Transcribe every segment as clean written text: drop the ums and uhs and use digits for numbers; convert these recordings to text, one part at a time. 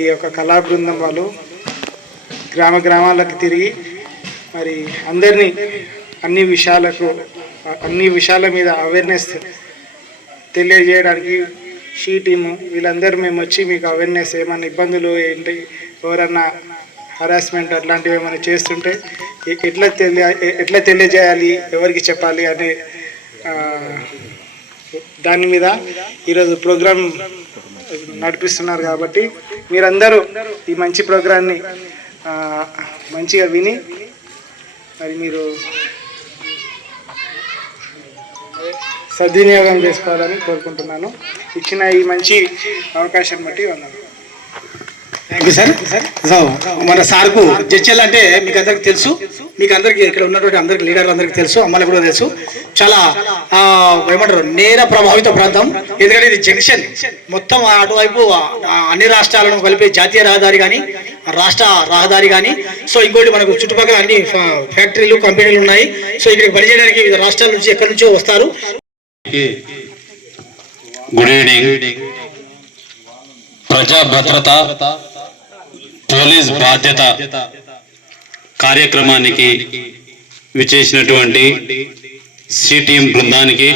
ఈ యొక్క కళా బృందం వాళ్ళు గ్రామాలకు తిరిగి మరి అందరినీ అన్ని విషయాల మీద అవేర్నెస్ తెలియజేయడానికి షీ టీము వీళ్ళందరూ మేము వచ్చి మీకు అవేర్నెస్ ఏమైనా ఇబ్బందులు ఏంటి, ఎవరన్నా హరాస్మెంట్ అట్లాంటివి ఏమైనా చేస్తుంటే ఎట్లా తెలియజేయాలి, ఎవరికి చెప్పాలి అనే దాని మీద ఈరోజు ప్రోగ్రాం నడిపిస్తున్నారు. కాబట్టి మీరందరూ ఈ మంచి ప్రోగ్రాన్ని మంచిగా విని మరి మీరు సద్వినియోగం చేసుకోవాలని కోరుకుంటున్నాను. ఇచ్చిన ఈ మంచి అవకాశం బట్టి వందనాలు. Thank you sir. సో మన సార్కు జడ్చల్ అంటే మీకు అందరికి తెలుసు, మీకు అందరికి ఇక్కడ ఉన్నటువంటి అందరికి లీడర్లు అందరికీ తెలుసు, అమ్మాయిలు కూడా తెలుసు. చాలా ఏమంటారు నేర ప్రభావిత ప్రాంతం. ఎందుకంటే ఇది జంక్షన్, మొత్తం అటువైపు అన్ని రాష్ట్రాలను కలిపే జాతీయ రహదారి కానీ రాష్ట్ర రహదారి కానీ. సో ఇంకోటి మనకు చుట్టుపక్కల అన్ని ఫ్యాక్టరీలు కంపెనీలు ఉన్నాయి. సో ఇక్కడికి పనిచేయడానికి వివిధ రాష్ట్రాల నుంచి ఎక్కడి నుంచో వస్తారు. Good evening. ప్రజా భద్రత పోలీస్ బాధ్యత కార్యక్రమానికి విచేసినటువంటి సిటీఎం బృందానికి,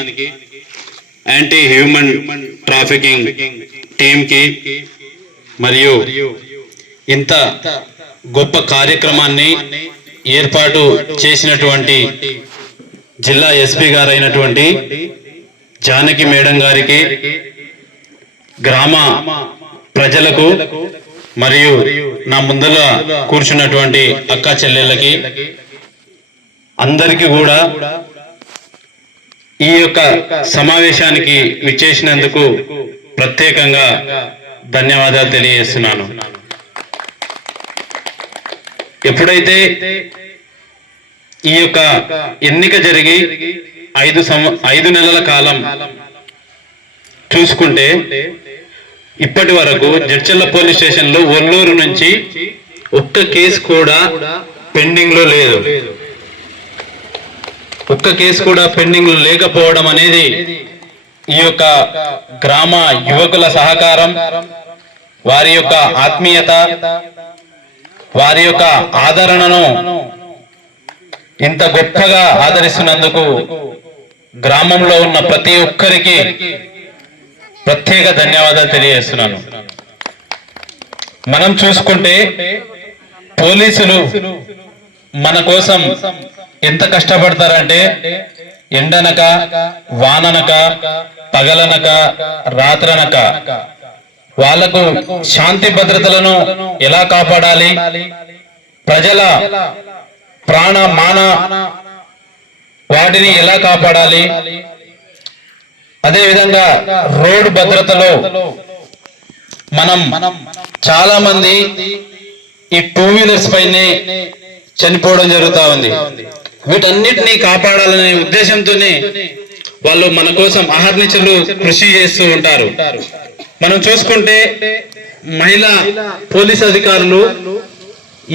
యాంటీ హ్యూమన్ ట్రాఫికింగ్ టీంకి మరియు ఇంత గొప్ప కార్యక్రమాన్ని ఏర్పాటు చేసినటువంటి జిల్లా ఎస్పీ గారైనటువంటి జానకి మేడం గారికి, గ్రామ ప్రజలకు మరియు నా ముందర కూర్చున్నటువంటి అక్క చెల్లెళ్ళకి అందరికీ కూడా ఈ యొక్క సమావేశానికి విచ్చేసినందుకు ప్రత్యేకంగా ధన్యవాదాలు తెలియజేస్తున్నాను. ఎప్పుడైతే ఈ యొక్క ఎన్నిక జరిగి 5 నెలల కాలం చూసుకుంటే ఇప్పటి వరకు జడ్చర్ల పోలీస్ స్టేషన్ లో ఒల్లూరు నుంచి ఒక్క కేసు కూడా పెండింగ్ లో లేదు. ఒక్క కేసు కూడా పెండింగ్ లో లేకపోవడం అనేది ఈ యొక్క గ్రామ యువకుల సహకారం, వారి యొక్క ఆత్మీయత, వారి యొక్క ఆదరణను ఇంత గొప్పగా ఆదరిస్తున్నందుకు గ్రామంలో ఉన్న ప్రతి ఒక్కరికి ప్రత్యేక ధన్యవాదాలు తెలియజేస్తున్నాను. మనం చూసుకుంటే పోలీసులు మన కోసం ఎంత కష్టపడతారంటే ఎండనక వాననక పగలనక రాత్రనక వాళ్లకు శాంతి భద్రతలను ఎలా కాపాడాలి, ప్రజల ప్రాణ మాన వాటిని ఎలా కాపాడాలి, అదేవిధంగా రోడ్డు భద్రతలో మనం చాలా మంది ఈ 2 వీలర్స్ పైనే చనిపోవడం జరుగుతా ఉంది. వీటన్నిటినీ కాపాడాలనే ఉద్దేశంతోనే వాళ్ళు మన కోసం అహర్నిశలు కృషి చేస్తూ ఉంటారు. మనం చూసుకుంటే మహిళా పోలీస్ అధికారులు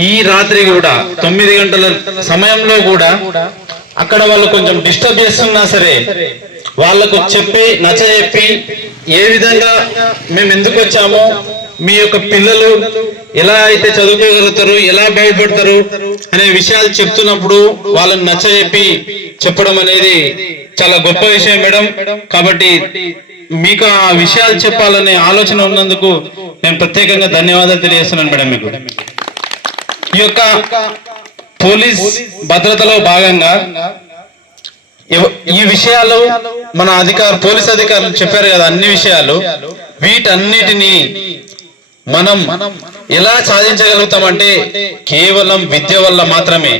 ఈ రాత్రి కూడా 9 గంటల సమయంలో కూడా అక్కడ వాళ్ళు కొంచెం డిస్టర్బ్ చేస్తున్నా సరే వాళ్లకు చెప్పి నచ్చజెప్పి ఏ విధంగా మేము ఎందుకు వచ్చామో, మీ యొక్క పిల్లలు ఎలా అయితే చదువుకోగలుగుతారు, ఎలా బాగుపడతారు అనే విషయాలు చెప్తున్నప్పుడు వాళ్ళని నచ్చజెప్పి చెప్పడం అనేది చాలా గొప్ప విషయం మేడం. కాబట్టి మీకు ఆ విషయాలు చెప్పాలనే ఆలోచన ఉన్నందుకు నేను ప్రత్యేకంగా ధన్యవాదాలు తెలియజేస్తున్నాను మేడం. మీకు ఈ యొక్క పోలీస్ భద్రతలో భాగంగా ఈ విషయాలు మన పోలీస్ అధికారులు చెప్పారు కదా, అన్ని విషయాలు వీటన్నిటినీ మనం ఎలా సాధించగలుగుతామంటే కేవలం విద్య వల్ల మాత్రమే.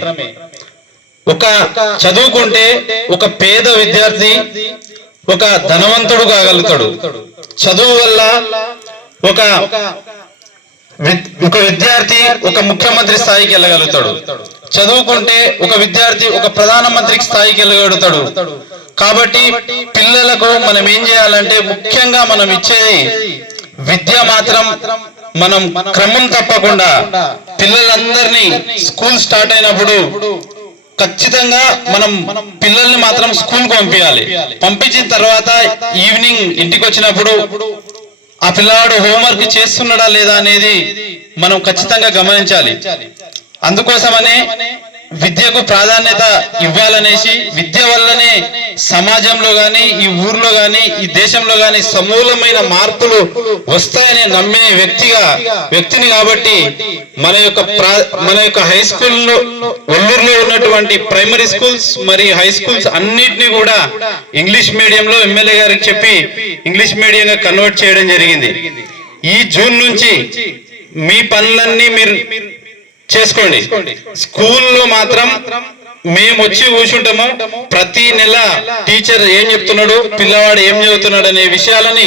ఒక చదువుకుంటే ఒక పేద విద్యార్థి ఒక ధనవంతుడు కాగలుగుతాడు. చదువు వల్ల ఒక విద్యార్థి ఒక ముఖ్యమంత్రి స్థాయికి వెళ్ళగలుగుతాడు. చదువుకుంటే ఒక విద్యార్థి ఒక ప్రధానమంత్రి స్థాయికి వెళ్ళగలుగుతాడు. కాబట్టి పిల్లలకు మనం ఏం చేయాలంటే ముఖ్యంగా మనం ఇచ్చేది విద్య మాత్రం మనం క్రమం తప్పకుండా పిల్లలందరినీ స్కూల్ స్టార్ట్ అయినప్పుడు ఖచ్చితంగా మనం పిల్లల్ని మాత్రం స్కూల్ కు పంపించాలి. పంపించిన తర్వాత ఈవినింగ్ ఇంటికి వచ్చినప్పుడు ఆ పిల్లవాడు హోంవర్క్ చేస్తున్నాడా లేదా అనేది మనం ఖచ్చితంగా గమనించాలి. అందుకోసమనే విద్యకు ప్రాధాన్యత ఇవ్వాలనేసి విద్య వల్లనే సమాజంలో గాని, ఈ ఊర్లో గాని, ఈ దేశంలో గాని సమూలమైన మార్పులు వస్తాయని నమ్మే వ్యక్తిని కాబట్టి మన యొక్క హై స్కూల్లో ఒల్లూరులో ఉన్నటువంటి ప్రైమరీ స్కూల్స్ మరియు హై స్కూల్స్ అన్నిటినీ కూడా ఇంగ్లీష్ మీడియంలో ఎమ్మెల్యే గారికి చెప్పి ఇంగ్లీష్ మీడియంగా కన్వర్ట్ చేయడం జరిగింది. ఈ జూన్ నుంచి మీ పనులన్నీ మీరు చేసుకోండి. స్కూల్లో మాత్రం మేము వచ్చి కూర్చుంటాము. ప్రతి నెల టీచర్ ఏం చెప్తున్నాడు, పిల్లవాడు ఏం చదువుతున్నాడు అనే విషయాలని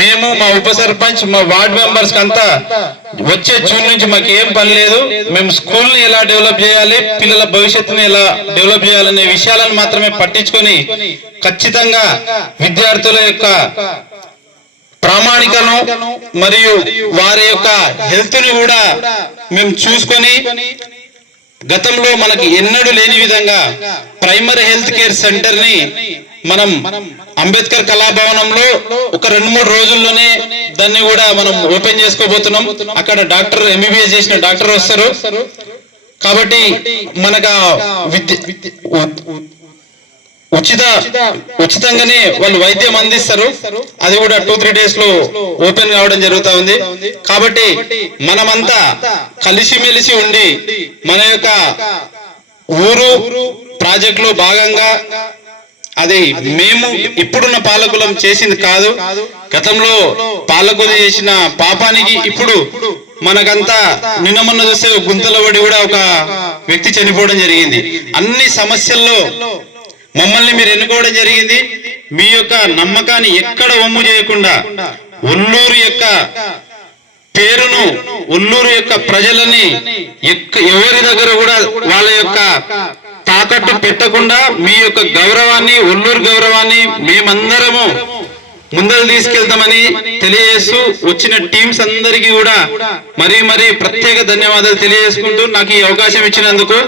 మేము మా ఉప సర్పంచ్, మా వార్డ్ మెంబర్స్ అంతా వచ్చే జూన్ నుంచి మాకు ఏం పని లేదు, మేము స్కూల్ ని ఎలా డెవలప్ చేయాలి, పిల్లల భవిష్యత్తుని ఎలా డెవలప్ చేయాలనే విషయాలను మాత్రమే పట్టించుకొని ఖచ్చితంగా విద్యార్థుల యొక్క ప్రామాణికను మరియు వారి యొక్క హెల్త్ ని కూడా మేము చూసుకొని గతంలో మనకి ఎన్నడూ లేని విధంగా ప్రైమరీ హెల్త్ కేర్ సెంటర్ ని మనం అంబేద్కర్ కళాభవనంలో ఒక 2-3 రోజుల్లోనే దాన్ని కూడా మనం ఓపెన్ చేసుకోబోతున్నాం. అక్కడ డాక్టర్ ఎంబీబీఎస్ చేసిన డాక్టర్ వస్తారు కాబట్టి మనకు ఉచితంగానే వాళ్ళు వైద్యం అందిస్తారు. అది కూడా 2-3 డేస్ లో ఓపెన్ కావడం జరుగుతా ఉంది. కాబట్టి మనమంతా కలిసిమెలిసి ఉండి మన యొక్క ఊరు ప్రాజెక్ట్ లో భాగంగా, అది మేము ఇప్పుడున్న పాలకులం చేసింది కాదు, గతంలో పాలకులు చేసిన పాపానికి ఇప్పుడు మనకంతా నిన్న మొన్న చూస్తే గుంతల పడి కూడా ఒక వ్యక్తి చనిపోవడం జరిగింది. అన్ని సమస్యల్లో మమ్మల్ని మీరు ఎన్నుకోవడం జరిగింది. మీ యొక్క నమ్మకాన్ని ఎక్కడ వమ్ము చేయకుండా ఒల్లూరు యొక్క పేరును, ఒల్లూరు యొక్క ప్రజలని ఎవరి దగ్గర కూడా వాళ్ళ యొక్క తాకట్టు పెట్టకుండా మీ యొక్క గౌరవాన్ని, ఒల్లూరు గౌరవాన్ని మేమందరము ముందరు తీసుకెళ్తామని తెలియజేస్తూ వచ్చిన టీమ్స్ అందరికీ కూడా మరీ ప్రత్యేక ధన్యవాదాలు తెలియజేసుకుంటూ నాకు ఈ అవకాశం ఇచ్చినందుకు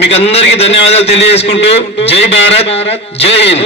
మీకు అందరికీ ధన్యవాదాలు తెలియజేసుకుంటూ జై భారత్, జై హింద్.